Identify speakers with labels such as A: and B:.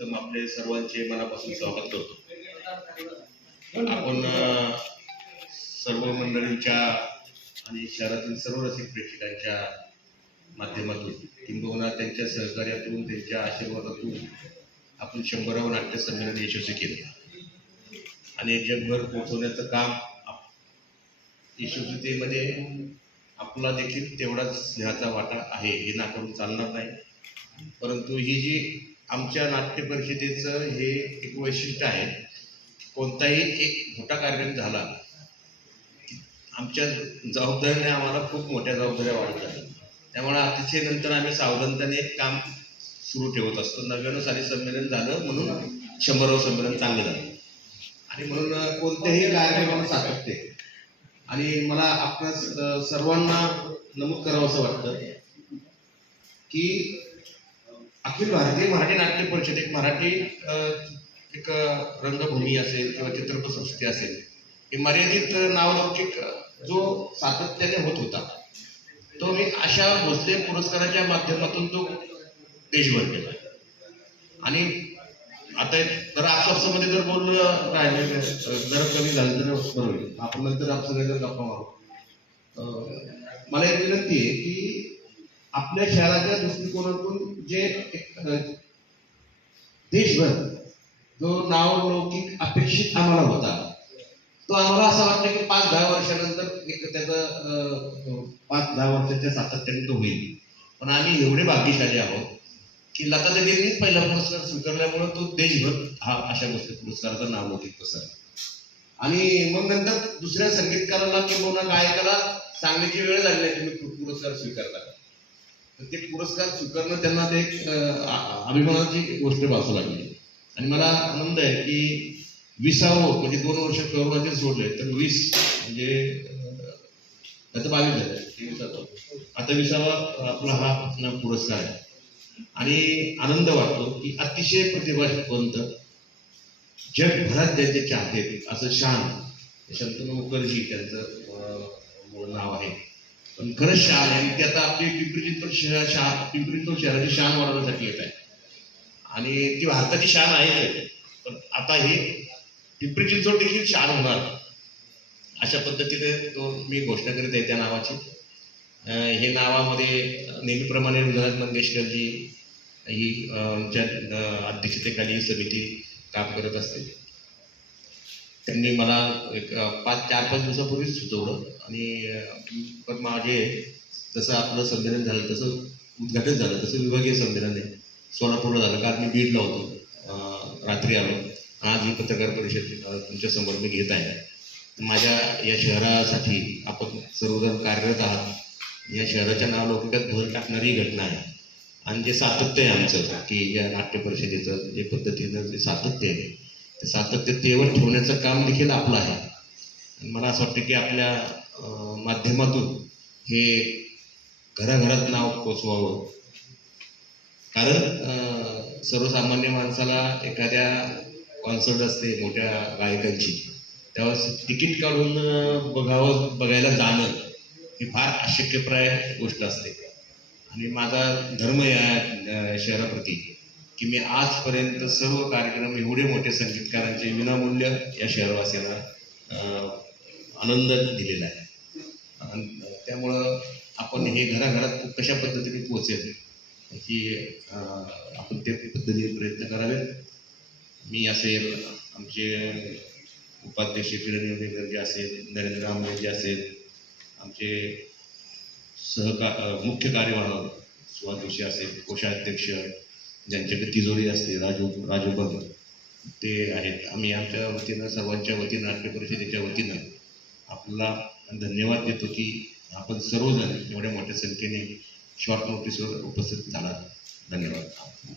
A: तर आपले सर्वांचे मनापासून स्वागत करतो. आपण सर्व मंडळींच्या आणि शहरातील सर्व रसिक प्रेक्षकांच्या माध्यमातून किंबहुना त्यांच्या सहकार्यातून त्यांच्या आशीर्वादातून आपण शंभरावं नाट्य संमेलन यशस्वी केलं. आणि जगभर पोहोचवण्याचं काम यशस्वीतेमध्ये आपला देखील तेवढाच स्नेहाचा वाटा आहे हे नाकारून चालणार नाही. परंतु ही जी आमच्या नाट्य परिषदेचं हे एक वैशिष्ट्य आहे. कोणताही एक मोठा कार्यक्रम झाला आमच्या जबाबदारीने आम्हाला खूप मोठ्या जबाबदाऱ्या वाढतात त्यामुळे अतिशय नंतर आम्ही सावधानतेने एक काम सुरू ठेवत असतो. नव्याण्णव साली संमेलन झालं म्हणून शंभरावं संमेलन चांगलं झालं. आणि म्हणून कोणत्याही कार्यक्रमाला सातत्य आणि मला आपल्या सर्वांना नमूद करावं असं वाटतं की अखिल भारतीय मराठी नाट्य परिषद एक मराठी एक रंगभूमी असेल किंवा चित्रपट संस्थे असेल हे मर्यादित नावलौकिक जो सातत्याने होत होता तो मी अशा भोसले पुरस्काराच्या माध्यमातून तो देशभर केला आणि आता जर आपसापसामध्ये जर बोललं राहिले जर कमी झालं तर बरोबर होईल. आपण नंतर आप सगळे गप्पा मारू मला एक विनंती आहे की आपल्या शहराच्या दृष्टिकोनातून जे देशभर जो नावलौकिक अपेक्षित आम्हाला होता तो आम्हाला असं वाटतं की पाच दहा वर्षानंतर एक त्याचं पाच दहा वर्षाच्या सातत्याने तो होईल. पण आम्ही एवढे भाग्यशाली आहोत की लता देवींनीच पहिला पुरस्कार स्वीकारल्यामुळे तो देशभर हा अशा गोष्टी पुरस्काराचा नावलौकिक पसरला आणि मग नंतर दुसऱ्या संगीतकाराला किंवा गायकाला सांगण्याची वेळ झाली नाही तुम्ही पुरस्कार स्वीकारता. ते पुरस्कार स्वीकारणं त्यांना ते एक अभिमानाची गोष्ट भासू लागली. आणि मला आनंद आहे की विसावं म्हणजे दोन वर्ष कोरोनाचे सोडले तर वीस म्हणजे त्याचं बावीस झालं आता विसावा आपला हा आपला पुरस्कार आहे. आणि आनंद वाटतो की अतिशय प्रतिभावंत जगभरात ज्यांचे चाहते आहेत, असं शान शंतनू मुखर्जी त्यांचं मूळ नाव आहे. पण खरंच शाल आहे. आणि ते आता आपली पिंपरी चिंचवड शहर शहा पिंपरी चिंचवड शहराची शान वाढवण्यासाठी येत आहे. आणि ती भारताची शान आहे. पण आता ही पिंपरी चिंचवड देखील शान होणार. अशा पद्धतीने तो मी घोषणा करीत आहे त्या नावाची. हे नावामध्ये नेहमीप्रमाणे विनायक मंगेशकरजी ही ज्या आमच्या अध्यक्षतेखाली समिती काम करत असते. त्यांनी मला एक पाच चार पाच दिवसापूर्वीच सुचवलं. आणि पण माझे जसं आपलं संमेलन झालं तसं उद्घाटन झालं तसं विभागीय संमेलन आहे. सोलापूरला झालं कारण मी बीडला होतो रात्री आलो. आज ही पत्रकार परिषद तुमच्यासमोर मी घेत आहे. माझ्या या शहरासाठी आपण सर्वजण कार्यरत आहात. या शहराच्या नाव नावलौकिकात भर टाकणारी घटना आहे. आणि जे सातत्य आहे आमचं की या नाट्य परिषदेचं जे पद्धतीनं जे सातत्य आहे ते सातत्य तेवर ठेवण्याचं काम देखील आपलं आहे. मला असं वाटतं की आपल्या माध्यमातून हे घराघरात नाव पोचवावं कारण सर्वसामान्य माणसाला एखाद्या कॉन्सर्ट असते मोठ्या गायकांची त्यावेळेस तिकीट काढून बघावं बघायला जाणं ही फार अशक्यप्राय गोष्ट असते. आणि माझा धर्म या शहराप्रती की मी आजपर्यंत सर्व कार्यक्रम एवढे मोठे संगीतकारांचे विनामूल्य या शहरवासियांना आनंद दिलेला आहे. त्यामुळं आपण हे घराघरात कशा पद्धतीने पोहोचेल की आपण त्या पद्धतीने प्रयत्न करावेत. मी असेल आमचे उपाध्यक्ष किरण योगेकर जे असेल नरेंद्र आंबे जे असेल आमचे सहका मुख्य कार्यवाह सुहास जोशी असेल कोषाध्यक्ष ज्यांच्याकडे तिजोरी असते राजू राजू बंग ते आहेत. आम्ही आमच्या वतीनं सर्वांच्या वतीनं नाट्य परिषदेच्या वतीनं आपला धन्यवाद देतो की आपण सर्वजण एवढ्या मोठ्या संख्येने शॉर्ट नोटीसवर उपस्थित झाला धन्यवाद.